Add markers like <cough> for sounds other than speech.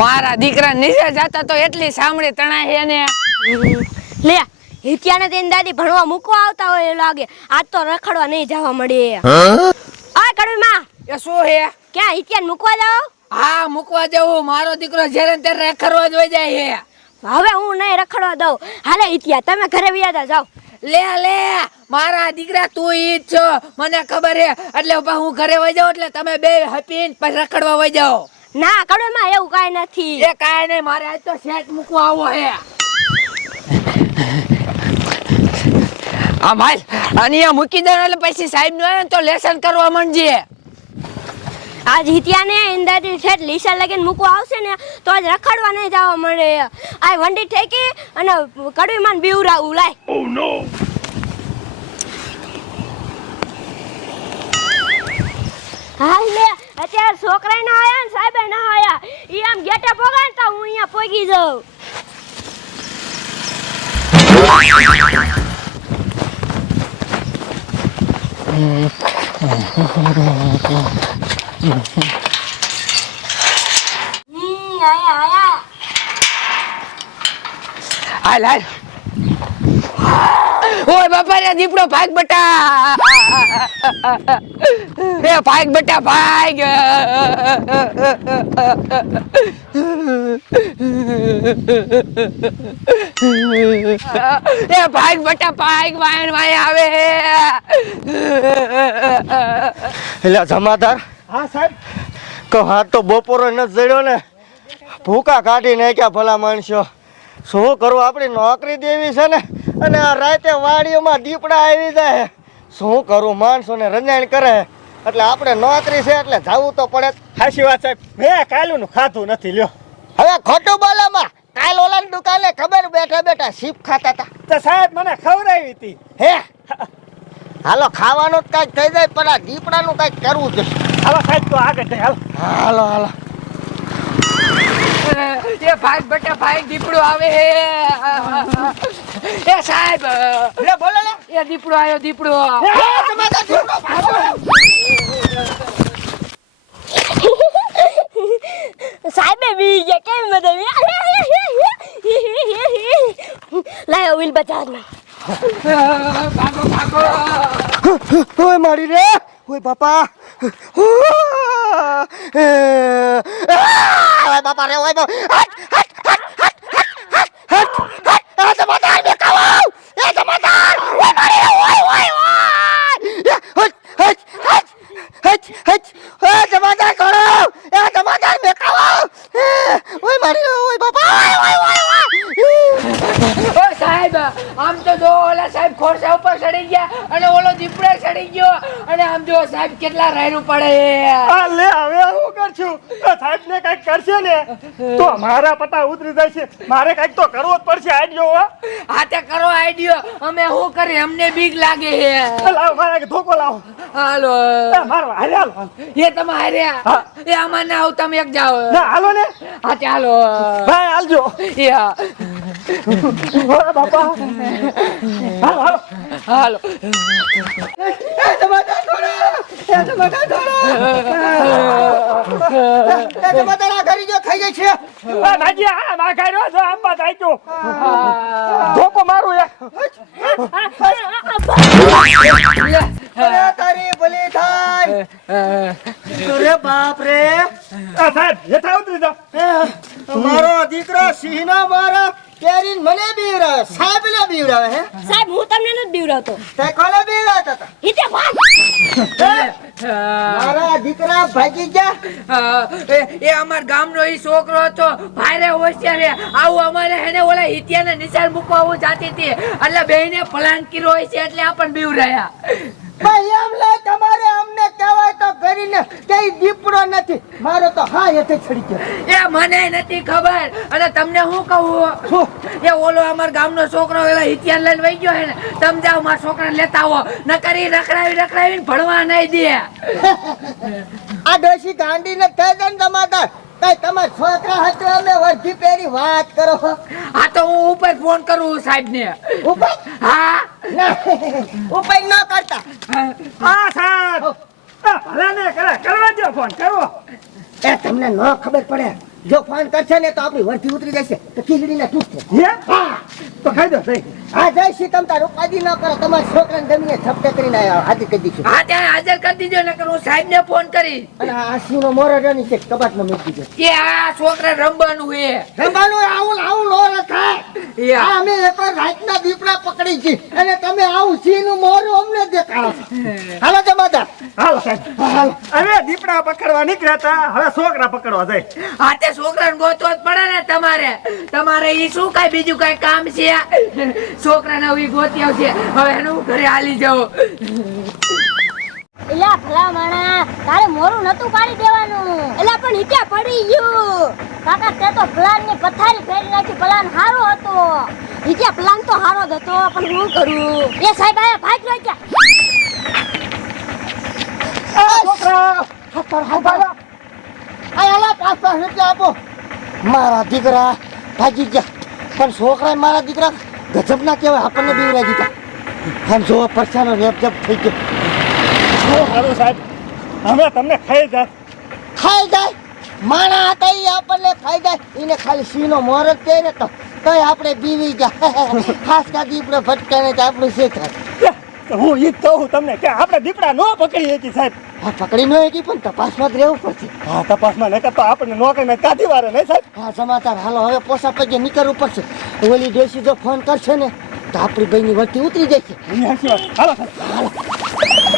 મારા દીકરા નીચે જાતા તો એટલી સાંભળી તણાય છે ને. લે હિત્યાને તેની દાદી ભણવા મૂકવા આવતા હોય એ લાગે. આજ તો રખડવા નહીં જવા મળે. આ કડવી માં. એ શું હે ક્યાં હિત્યાને મૂકવા જાવ હા મૂકવા જવું મારો દીકરો જ્યારે ત્યારે રખડવા જ વઈ જાય હે હવે હું નહીં રખડવા દઉં. હાલે હિત્યા તમે ઘરે વ્યાદા જાઓ. લે લે મારા દીકરા તું ઈ છો. મને ખબર હે એટલે હું ઘરે વઈ જાઉં એટલે તમે બે હપીન પછી રખડવા વઈ જાઓ. ના કડો માં એવું કઈ નથી. એ કાંઈ નહીં મારે આજ તો સેટ મૂકવા આવો હે. આ ભાઈ અને આ મૂકી દે એટલે પછી સાહેબ નો આવે તો લેસન કરવા માંડજે. આજ જીત્યા ને ઇન્દાજી ઠેઠ લીસા લગીને મૂકવા આવશે ને તો આજ રખડવા નહીં જવા મળે આ વંડી ઠેકી અને કડવી માં બીવરાવું લાય. હા લે. અત્યારે છોકરા ના આયા ને સાહેબ ના આયા. ઈ આમ ગેટે પોગાય ને તો હું અહીંયા પોગી જાઉં. આયા આયા. હાલ હાલ. ઓય બાપા દીપડો ભાગ બટા. એ ભાગ બટા ભાગ. એ ભાગ બટા ભાગ વાયણ વાય આવે. એટલે જમાદાર હા સાહેબ. કહો હાથ તો બપોરે ન જડ્યો ને. ભૂકા કાઢી નાખ્યા ભલા માણસો. શું કરવું? આપણી નોકરી દેવી છે ને. અને આ રાતે વાડીઓમાં દીપડા આવી જાય. શું કરવું માણસોને રંજાણ કરે. એટલે આપણે નોકરી છે એટલે જવું તો પડે. સાચી વાત સાહેબ. મેં કાલું નું ખાધું નથી લ્યો. હવે ખોટું બોલામાં કાલ ઓલાની દુકાને ખબર બેઠા બેઠા શીપ ખાતા હતા. તો સાહેબ મને ખવડાવી હતી. હે? હાલો ખાવાનું જ કાંઈક થઈ જાય પણ આ દીપડાનું કાંઈક કરવું છે. હાલો સાહેબ તો આગળ જઈ હાલો. હાલો હાલો. એ ભાઈ બેટા ભાઈ દીપડું આવે એ સાહેબ લે બોલો લે એ દીપડો આયો દીપડો સાહેબે બી ગયા કેમ બધા લાયો વિલ બજાર ભાગો ભાગો ઓય મારી રે ઓય બાપા ઓય બાપા રે ઓય બાપા હટ હટ હટ હટ હટ હટ હટ એ જમાદાર બે કાવો એ જમાદાર ઓય મારી રે ઓય ઓય ઓય હટ હટ હટ હટ હટ એ જમાદાર કરો. એ જમાદાર બે ઓય મારી ઓય બાપા ઓય ઓય ઓય ઓય. ઓ સાહેબ આમ તો જો ઓલા સાહેબ ખોરસા ઉપર ચડી ગયા અને ઓલો દીપડો ચડી ગયો. અને આમ જો સાહેબ કેટલા રાયરું પડે આ લે હવે હું કરશું? સાહેબ ને કંઈક કરશે ને તો મારા પતા ઉતરી જાય છે. મારે કંઈક તો કરવો જ પડશે આડ્યો હા. તે કરો આઈડિયો. અમે શું કરીએ? અમને બીક લાગે છે. મારા કે ધોકો લાવો. હાલો. મારો હાલે હાલો. એ તમે હારે. એ આમાં ના આવ તમે એક જાઓ. ના હાલો ને. હા ચાલો ભાઈ હાલજો. યા હા. બાપા. હાલો હાલો. હાલો. એ જમાદાર આ ઘરી જો થઈ જાય છે. આ નાજી આ નાખાડ્યો આમ આંબા તો ધોકો મારું એક. અરે તારી ભલી થાય. અરે બાપ રે આ સાહેબ હેઠા ઉતરી જાઓ મારો દીકરો સિંહનો મારો કેરીન મને બીવરાવે સાહેબ ને બીવરાવે હે? સાહેબ હું તમને નથી તે કોને બીવરાવતા હતા હિતે ભાગ મારા દીકરા ભાગી ગયા. હા, એ એ અમાર ગામનો ઈ છોકરો હતો ભાઈરે હોશિયાર હે. આવું અમારે હેને ઓલા હિતિયાને નિશાન મૂકવા આવું જાતી હતી. એટલે બેયને પલાન કર્યો હોય છે એટલે આપણ બીવ રહ્યા ભાઈ એમ લે તમારે અમને કહેવાય તો કરીને કે દીપડો નથી. મારો તો હા હેઠે છડી ગયો. એ મને નથી ખબર. અને તમને હું કહું? એ ઓલો અમાર ગામનો છોકરો ઓલા હિતિયાન લઈને વહી ગયો હે ને તમે જાઓ મારા છોકરાને લેતા આવો. નકર ઈ રખડાવી રખડાવીને ભણવા નહીં દે. <laughs> આ ડોશી ગાંડી ને થઈ જાય ને તમારે તમારા છોકરા હતો અમે વર્ધી પહેરી વાત કરો આ તો હું ઉપર ફોન કરું સાહેબ ને ઉપર? હા. ઉપર ન કરતા. હા સાહેબ. ભલા ને કરે કરવા દો ફોન કરો એ તમને ન ખબર પડે. જો ફોન કરશે ને તો આપણી વરથી ઉતરી જશે. તો ખીચડીના તૂટશે તો ખાઈ દો હા જય શ્રી તમ તાર ઉપાધિ ન કરો. તમારા છોકરાને જમીને ઝપટે કરીને આયા હાજર કરી દઈશું હા ત્યાં હાજર કરી દીધો ને હું સાહેબ ને ફોન કરી. અને આ સિંહનો મોરો ની છે કબાટમાં મૂકી દીધો. કે આ છોકરા રમવાનું હે. રમવાનું આવું આવું નો રખાય. એ આ. અમે રાત રાતના દીપડા પકડી છે. અને તમે આવું સિંહનું મોરું અમને દેખાડો. હાલો જમાદાર. હાલો સાહેબ. હાલો. હવે દીપડા પકડવા નીકળ્યા હતા. હવે છોકરા પકડવા જાય. હા તે છોકરાને ગોતવો જ પડે ને તમારે. તમારે ઈ શું કાંઈ બીજું કાંઈ કામ છે? છોકરાને હવે ગોતી આવશે હવે એનું ઘરે હાલી જાઓ એલા ભલા માણા તારે મોરું નતું પાડી દેવાનું. એલા પણ હિત્યા પડી ગયું? કાકા તે તો પ્લાનની પથારી ફેરી નાખી. પ્લાન હારો હતો. હિત્યા પ્લાન તો હારો જ હતો. પણ હું કરું? એ સાહેબ આયા ભાગ લો આ છોકરા આ આલા પાસ પાસ રૂપિયા આપો? મારા દીકરા ભાગી ગયા. પણ છોકરા મારા દીકરા ગજબ ના કહેવાય આપણને બીવરા દીધા. આમ જો પરસાનો રેપજપ થઈ ગયો. શું સારું સાહેબ. હવે તમને ખાઈ જાય. ખાઈ જાય? માણા હતા એ આપણને ખાઈ જાય. એને ખાલી સિંહનો મોર જ પહેરે તો તોય આપણે બીવી ગયા. <laughs> ખાસ કા દીપડો ભટકાને તો આપણું શું થાય હું ઈ જ કહું તમને કે આપણે દીપડા ન પકડી હતી સાહેબ. હા પકડી ન હતી પણ તપાસમાં જ રહેવું પડશે. હા તપાસમાં નકર તો આપણને નોકરીને કાઢી વારે નહીં સાહેબ. હા સમાચાર હાલો હવે પોસા પગે નીકળવું પડશે. ઓલી ડોસી જો ફોન કરશે ને તો આપણી ભાઈની વટી ઉતરી જશે. હાલો સાહેબ. હાલો.